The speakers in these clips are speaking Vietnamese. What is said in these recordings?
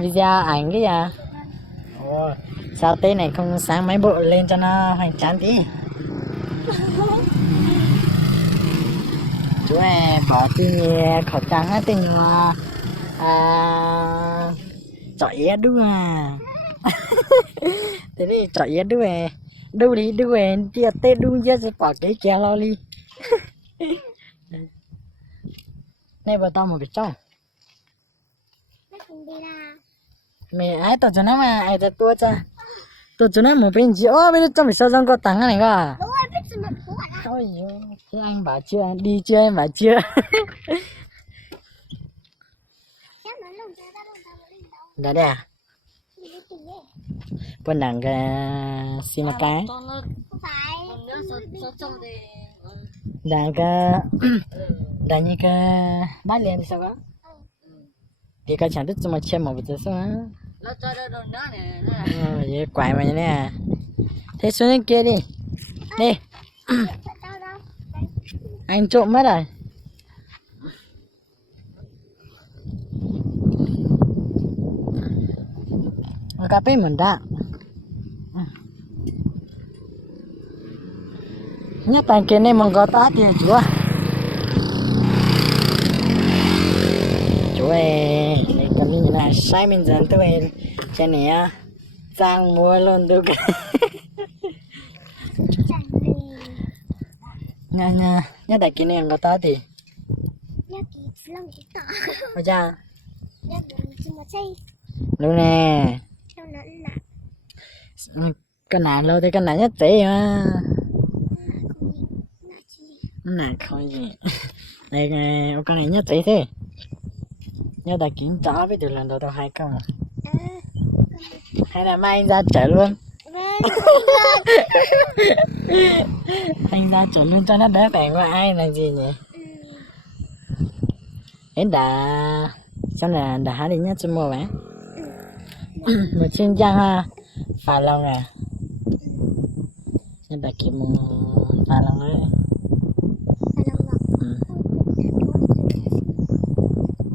video ảnh cái à? Ồ, sao tên này không sáng máy bộ lên cho nó hoành tráng tí. Chú này bỏ tí khẩu trang á, tên chọi é đúng à. Thế này chọi é đúng à. Đâu đi đúng à, tia tên đúng chứ sẽ bỏ cái kia lo đi. Này vào tao một cái trong. Mẹ ai tao cho nó mà ai tao tua cha. Tôi cho nó một bên chị, ô bên trong phải sao răng có tặng này cơ. Ôi giời, thế anh bảo chưa, đi chưa em bảo chưa. Đã đây à? Bên đằng cái xin một cái. Đằng cái đằng như cái bát liền sao đó? Thì cái chẳng thích cho mà xem một cái sao á? Vậy quậy mày nè. Thế xuống bên kia đi. Đi. Anh trộm mất rồi. Cà phê mình đã. Nhớ tay kia này mình có tá tiền chúa. Chúa ơi, cái này là sai mình dần tôi cho này sang mua luôn được. Nha nhớ đại kia này có tá thì. Ôi cha. Luôn nè. Cái nào lâu thì cái nào nhất tỷ mà. Này không gì. Đây cái này nhất tỷ thế. Nhớ ta kiểm tra với từ lần đầu tao 2 câu. Hay là mai anh ra chợ luôn. Anh ra chợ luôn cho nó đỡ bèn qua ai là gì nhỉ? Đến đã xong là đã hái đi nhá cho mua bạn. Một chuyên gia ha phà lòng à. Nên ta kiếm phà lòng đấy.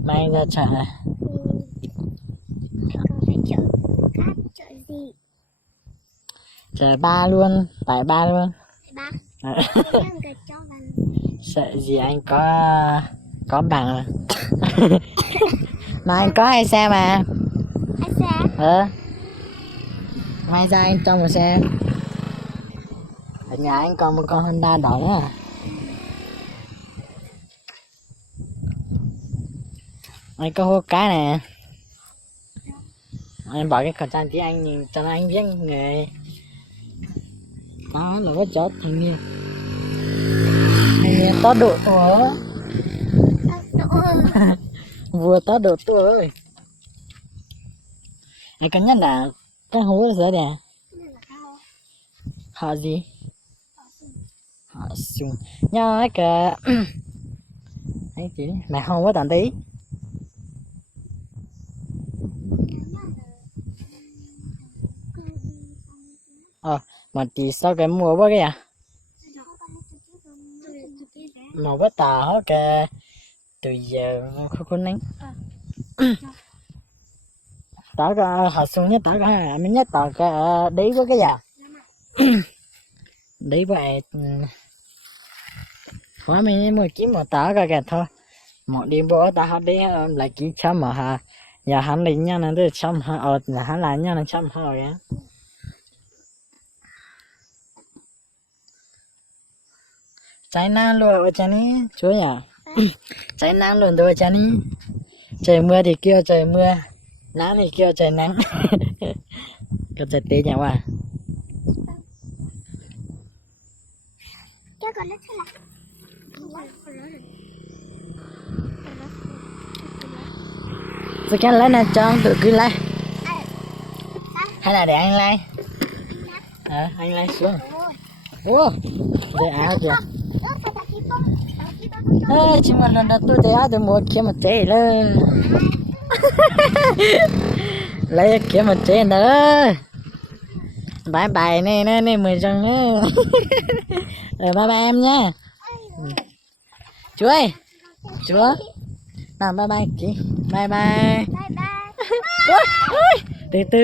Mai ra chợ à? Chợ gì? Chợ ba luôn, tại ba luôn. Ba. Sợ gì anh có bằng à? Mà anh có hai xe mà. Hai xe? Mai ra anh cho một xe. Ở nhà anh còn một con Honda đỏ nữa à. Anh có hô cái nè. Anh bỏ cái khẩu trang tí anh nhìn cho anh biết nghề. Đó là cái chó thanh niên. Thanh niên tó độ tuổi. Vừa tó độ tuổi. Anh cần nhất là cái hố là gì nè. Họ gì? Họ sung. Nhớ cái ấy chị mày không có tận tí. Mà chị sao cái mua quá kìa. Màu quá tà hết kìa. Từ giờ không có nắng. Tao cái họ xuống nhất tao cái mình nhất tao cái đấy quá cái gì. Đấy vậy. Hóa mình mua kiếm một tao cái thôi. Một đi bộ tao họ đi lại kiếm chăm mà ha. Giờ hắn lính nhau nó được chăm họ là hắn lại nhau nó chăm họ kìa. Trái nắng luôn ở trên này chú nhỉ. Trái nắng luôn rồi trên này. Trời mưa thì kêu trời mưa, nắng thì kêu trời nắng. Cái trời tê nhỉ à. Tôi cái lấy này cho tự cứ lấy. Hay là để anh lấy. Anh lấy xuống. Ủa, để áo kìa. Chỉ một lần đó tôi thấy áo tôi mua kia một chế lên. Lấy kia một chế nữa. Bye bye nè 10 trăm nữa. Bye bye em nha. Chú ơi. Chú. Nào bye bye chị. Bye bye. Bye bye. Ôi, từ từ.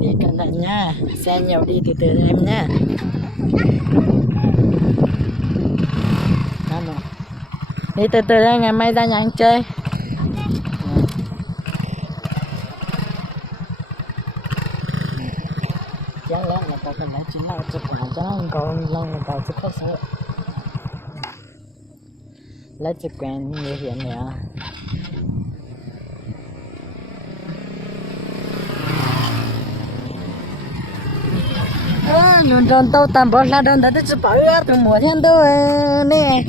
Đi cẩn thận nha, xe nhiều đi từ từ em nha. Đi từ từ đây, ngày mai ra nhà anh chơi. Chắc lẽ là tao cần lấy chuyến nào chụp ảnh cho nó còn lâu là tao chụp hết sợ. Lấy chụp quen như hiện nè. Luôn tròn tàu tạm bỏ ra đơn đã được chụp ảnh ra từ mùa thiên đâu nè.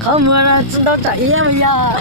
Không mưa ra chúng tao chạy ra bây giờ.